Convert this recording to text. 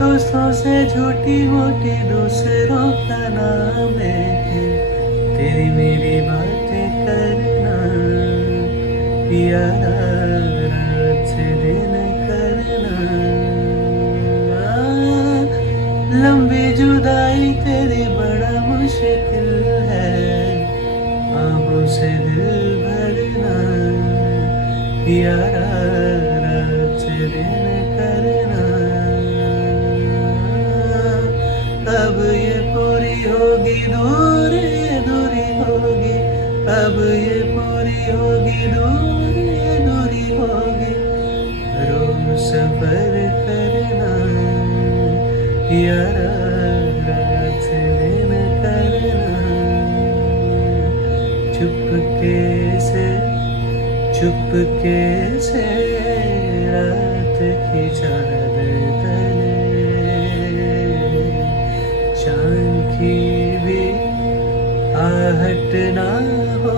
दोस्तों से झूठी मोटी दूसरों का नाम लेके तेरी मेरी बातें करना, यारा रात से दिन करना। लंबी जुदाई तेरी बड़ा मुश्किल है, आंखों से दिल भरना, यारा रात से दिन करना। अब ये पूरी होगी दूर ये दूरी होगी, अब ये पूरी होगी दूर ये दूरी होगी। रोज सफर करना, यारा रात से दिन करना। चुपके से रात की चादर तले चांद की भी आहट ना हो।